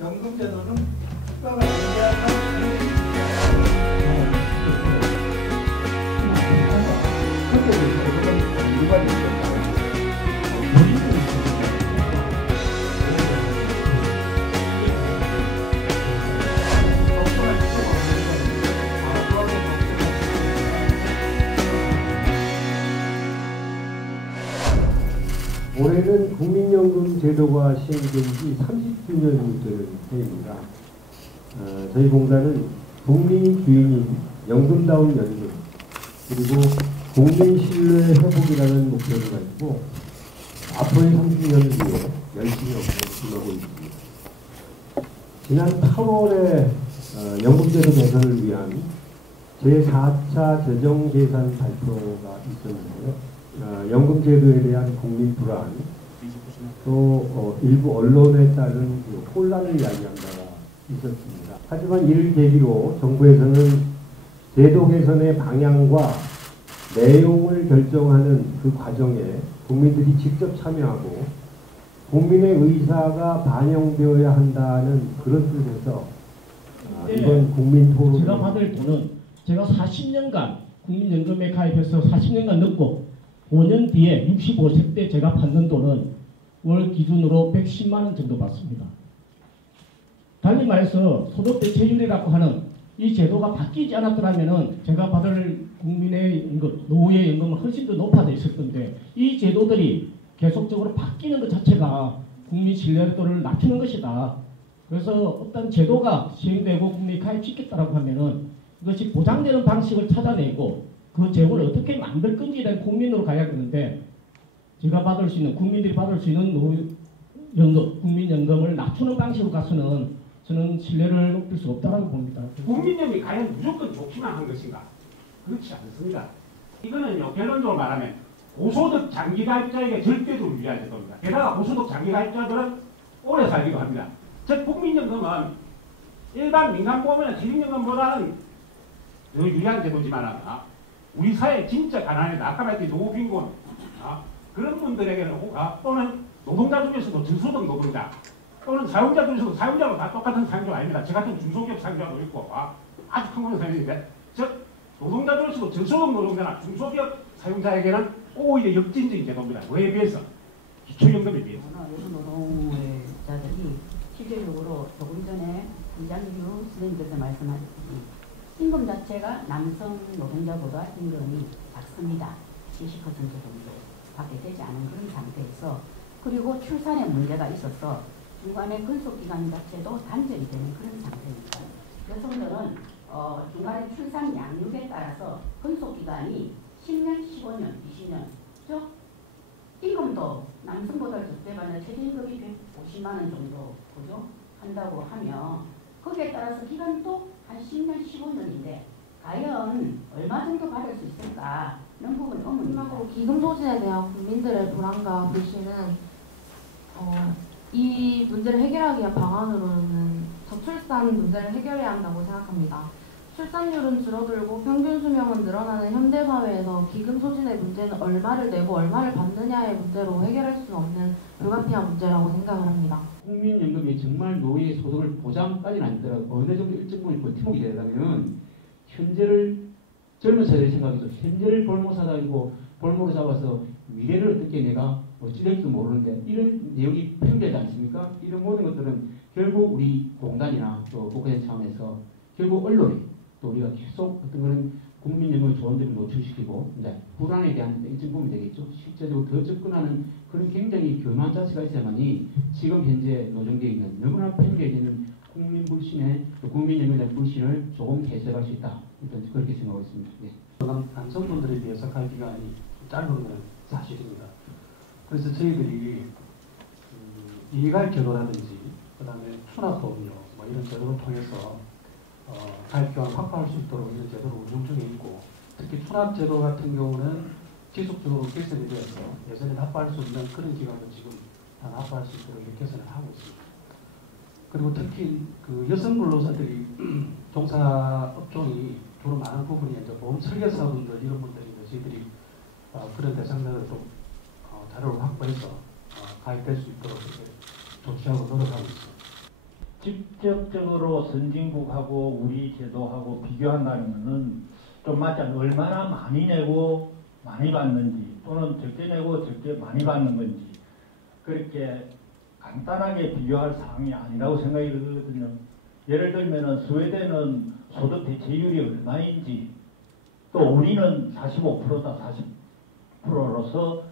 연금제도는 국가가 존재하는 올해는 국민연금 제도가 시행된 지 30주년이 될 해입니다. 저희 공단은 국민 주인인 연금다운 연금 그리고 국민 신뢰 회복이라는 목표를 가지고 앞으로의 30년을 위해 열심히 업무하고 있습니다. 지난 8월에 연금제도 개선을 위한 제4차 재정계산 발표가 있었는데요. 연금제도에 대한 국민 불안, 또 일부 언론에 따른 혼란을 이야기한 바가 있었습니다. 하지만 이를 계기로 정부에서는 제도 개선의 방향과 내용을 결정하는 그 과정에 국민들이 직접 참여하고 국민의 의사가 반영되어야 한다는 그런 뜻에서 이번 국민 토론 제가 받을 돈은 제가 40년간 국민연금에 가입해서 40년간 넣고 5년 뒤에 65세 때 제가 받는 돈은 월 기준으로 110만 원 정도 받습니다. 달리 말해서 소득대체율이라고 하는 이 제도가 바뀌지 않았더라면 제가 받을 국민의 연금, 노후의 연금은 훨씬 더 높아져 있을 건데 이 제도들이 계속적으로 바뀌는 것 자체가 국민 신뢰도를 낮추는 것이다. 그래서 어떤 제도가 시행되고 국민이 가입시켰다고 하면은 이것이 보장되는 방식을 찾아내고 그 제도를 어떻게 만들 건지에 대한 국민으로 가야 되는데 제가 받을 수 있는 국민들이 받을 수 있는 노후연금, 국민연금을 낮추는 방식으로 가서는 저는 신뢰를 높일 수 없다고 봅니다. 국민연금이 과연 무조건 좋기만 한 것인가? 그렇지 않습니다. 이거는요 결론적으로 말하면 고소득 장기가입자에게 절대적으로 유리한 제도입니다. 게다가 고소득 장기가입자들은 오래 살기도 합니다. 즉 국민연금은 일반 민간보험이나 지식연금보다는 더 유리한 제도지만 우리 사회 진짜 가난하다. 아까 말했듯이 노후빈곤 그런 분들에게는 또는 노동자 중에서도 저소득 노동자 또는 사용자 중에서도 사용자도 다 똑같은 사용자가 아닙니다. 저 같은 중소기업 사용자도 있고 아주 큰 거는 사용자인데 즉 노동자 중에서도 저소득 노동자나 중소기업 사용자에게는 오히려 역진적인 제도입니다. 그에 비해서 기초연금에 비해서. 요즘 노동자들이 실질적으로 조금 전에 이장규 선생님께서 말씀하셨듯이 임금 자체가 남성 노동자보다 임금이 작습니다. 70% 정도 밖에 되지 않은 그런 상태에서 그리고 출산에 문제가 있어서 중간에 근속기간 자체도 단절이 되는 그런 상태입니다. 여성들은 중간에 출산 양육에 따라서 근속기간이 10년, 15년, 20년 즉 임금도 남성보다 적대받는 최저임금이 150만 원 정도 그죠? 한다고 하면 거기에 따라서 기간도 한 10년, 15년인데 과연 얼마 정도 받을 수 있을까는 부분 의문입니다. 기금 소진에 대한 국민들의 불안과 불신은 이 문제를 해결하기 위한 방안으로는 저출산 문제를 해결해야 한다고 생각합니다. 출산율은 줄어들고 평균 수명은 늘어나는 현대사회에서 기금 소진의 문제는 얼마를 내고 얼마를 받느냐의 문제로 해결할 수 없는 불가피한 문제라고 생각을 합니다. 국민연금이 정말 노후의 소득을 보장까지는 아니더라도 어느 정도 일정 부분 버티목이 되려면 현재를 젊은 세대의 생각이죠. 현재를 볼모사다이고 볼모로 잡아서 미래를 어떻게 내가 어찌될지도 모르는데 이런 내용이 편되지 않습니까? 이런 모든 것들은 결국 우리 공단이나 또 국가적 차원에서 결국 언론이 또 우리가 계속 어떤 그런 국민연금의 조언들을 노출시키고 불안에 대한 일정 부분이 되겠죠. 실제로 더 접근하는 그런 굉장히 교묘한 자세가 있어야만이 지금 현재 노정되어 있는 너무나 편견되는 국민 불신의 국민연금에 대한 불신을 조금 해소할 수 있다. 일단 그렇게 생각하고 있습니다. 네. 남성분들에 비해서 가입 기간이 짧은 건 사실입니다. 그래서 저희들이 이가입 제도라든지 그다음에 수납보험료 이런 제도를 통해서 가입 기간 확보할 수 있도록 이런 제도를 운영 중에 있고 특히 수납 제도 같은 경우는 지속적으로 개선이 되어서 예전에 납부할 수 있는 그런 기간도 지금 다 납부할 수 있도록 이렇게 개선을 하고 있습니다. 그리고 특히 그 여성 근로자들이 종사업종이 주로 많은 부분이 이제 보험 설계사분들 이런 분들이 저희들이 그런 대상자를 좀 자료를 확보해서 가입될 수 있도록 이렇게 조치하고 노력하고 있습니다. 직접적으로 선진국하고 우리 제도하고 비교한다면은 좀 맞지 않아요. 얼마나 많이 내고 많이 받는지 또는 적게 내고 적게 많이 받는 건지 그렇게 간단하게 비교할 사항이 아니라고 생각이 들거든요. 예를 들면은 스웨덴은 소득 대체율이 얼마인지 또 우리는 45%다 40%로서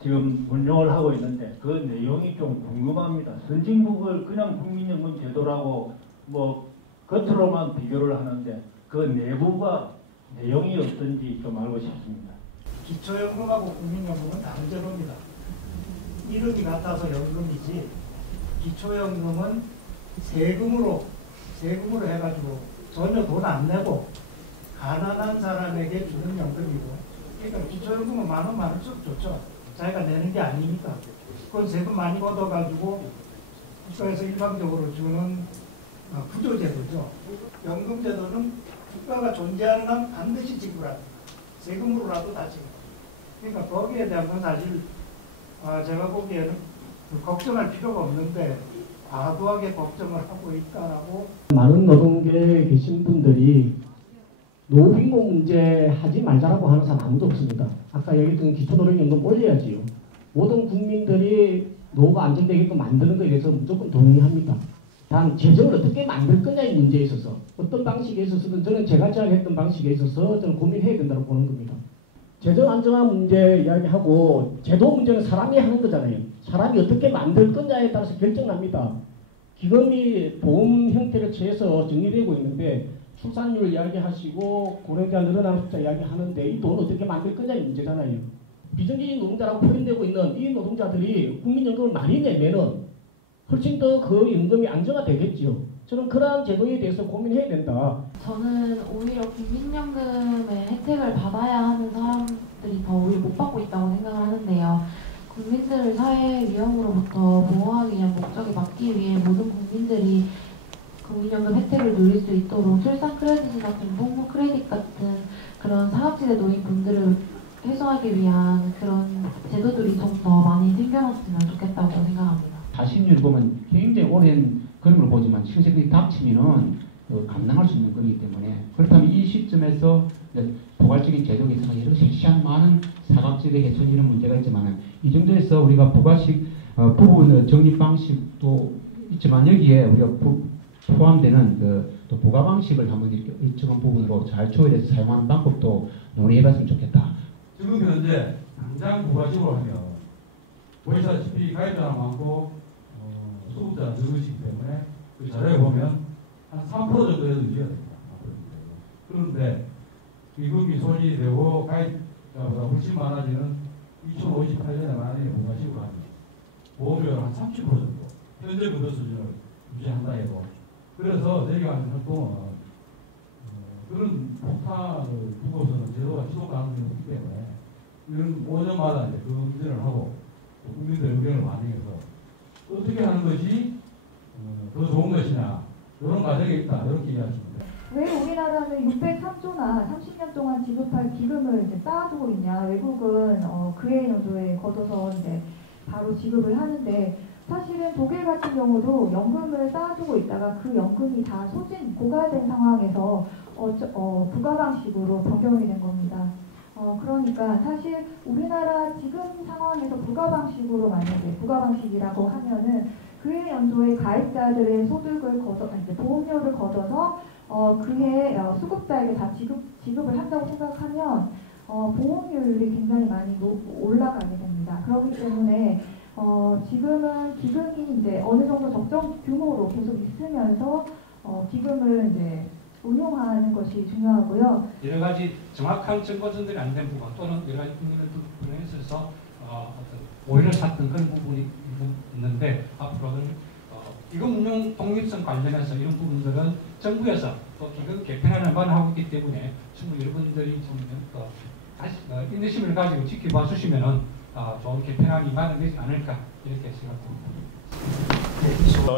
지금 운용을 하고 있는데 그 내용이 좀 궁금합니다. 선진국을 그냥 국민연금 제도라고 뭐 겉으로만 비교를 하는데 그 내부가 내용이 어떤지 좀 알고 싶습니다. 기초연금하고 국민연금은 다른 제도입니다. 이름이 같아서 연금이지 기초연금은 세금으로 해가지고 전혀 돈 안 내고 가난한 사람에게 주는 연금이고 그러니까 기초연금은 만 원 쭉 줬죠. 자기가 내는 게 아니니까 그건 세금 많이 걷어가지고 국가에서 일방적으로 주는 구조제도죠. 연금제도는 국가가 존재하는 한 반드시 지불합니다. 세금으로라도 다 지불합니다. 그러니까 거기에 대한 건 사실 제가 보기에는 걱정할 필요가 없는데 과도하게 걱정을 하고 있다라고. 많은 노동계에 계신 분들이 노후빈고 문제 하지 말자라고 하는 사람 아무도 없습니다. 아까 얘기했던 기초노령연금 올려야지요. 모든 국민들이 노후가 안정되게끔 만드는 것에 대해서 무조건 동의합니다. 단 재정을 어떻게 만들 거냐의 문제에 있어서 어떤 방식에 있어서든 저는 제가 제안했던 방식에 있어서 저는 고민해야 된다고 보는 겁니다. 재정 안정화 문제 이야기하고 제도 문제는 사람이 하는 거잖아요. 사람이 어떻게 만들 거냐에 따라서 결정납니다. 기금이 보험 형태를 취해서 정리되고 있는데 출산율 이야기하시고 고령자 늘어나는 숫자 이야기하는데 이 돈 어떻게 만들 거냐의 문제잖아요. 비정규직 노동자라고 표현되고 있는 이 노동자들이 국민연금을 많이 내면은 훨씬 더 그 연금이 안정화되겠죠. 저는 그러한 제도에 대해서 고민해야 된다. 저는 오히려 국민연금의 혜택을 받아야 하는 사람들이 더 오히려 못 받고 있다고 생각을 하는데요. 국민들을 사회 위험으로부터 보호하기 위한 목적에 맞기 위해 모든 국민들이 국민연금 혜택을 누릴 수 있도록 출산 크레딧이나 공복무 크레딧 같은 그런 사각지대 노인분들을 해소하기 위한 그런 제도들이 좀 더 많이 생겨났으면 좋겠다고 생각합니다. 40년 보면 굉장히 오랜 그림을 보지만 실제로 닥치면은 감당할 수 있는 거기 때문에 그렇다면 이 시점에서 포괄적인 제도 개선과 여러 실시한 많은 사각지대 개선 이런 문제가 있지만은 이 정도에서 우리가 부가식 부분 적립 방식도 있지만 여기에 우리가 포함되는 또 부가 방식을 한번 이렇게 일정한 부분으로 잘 조율해서 사용하는 방법도 논의해봤으면 좋겠다. 지금 현재 당장 부가식으로 하면 보시다시피 가입자가 많고 수급자가 적으시기 때문에 그 자료에 보면 한 3% 정도에서 유지가 됩니다. 그런데 기금이 손이 되고 가입자보다 훨씬 많아지는 2058년에 만약에 부가식으로 하면 보험료를 한 30% 정도 현재 급여 수준을 유지한다 해도 그래서 저희가 하는 활동은 그런 폭탄을 두고서는 제도가 지속 가능성이 없기 때문에 이런 5년마다 이제 그 문제를 하고 국민들의 의견을 반영해서 어떻게 하는 것이 더 좋은 것이냐 이런 과정이 있다 이렇게 이해하십니다. 왜 우리나라는 603조나 30년 동안 지급할 기금을 이제 쌓아두고 있냐? 외국은 그해 연도에 걷어서 이제 바로 지급을 하는데 사실은 독일 같은 경우도 연금을 쌓아두고 있다가 그 연금이 다 고갈된 상황에서 부가 방식으로 변경이 된 겁니다. 그러니까 사실 우리나라 지금 상황에서 부가 방식으로 만약에 부가 방식이라고 하면은 그해 연도에 가입자들의 소득을 보험료를 걷어서 그해 수급자에게 다 지급을 한다고 생각하면 보험료율이 굉장히 많이 올라가게 됩니다. 그렇기 때문에 지금은 기금이 이제 어느 정도 적정 규모로 계속 있으면서 기금을 이제 운용하는 것이 중요하고요. 여러 가지 정확한 정보 전달이 안 된 부분 또는 여러 가지 부분에 있어서 어떤 오해를 샀던 그런 부분이 있는데 앞으로는 기금 운용 독립성 관련해서 이런 부분들은 정부에서 또 기금 개편하는 바를 하고 있기 때문에 충분히 여러분들이 좀 다시 인내심을 가지고 지켜봐 주시면은 좋은 개편안이 마련되지 않을까 이렇게 생각합니다.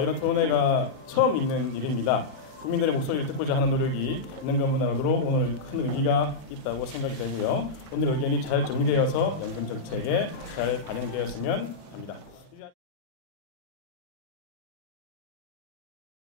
이런 토론회가 처음 있는 일입니다. 국민들의 목소리를 듣고자 하는 노력이 있는 것만으로도 오늘 큰 의미가 있다고 생각이 되고요. 오늘 의견이 잘 정리되어서 연금 정책에 잘 반영되었으면 합니다.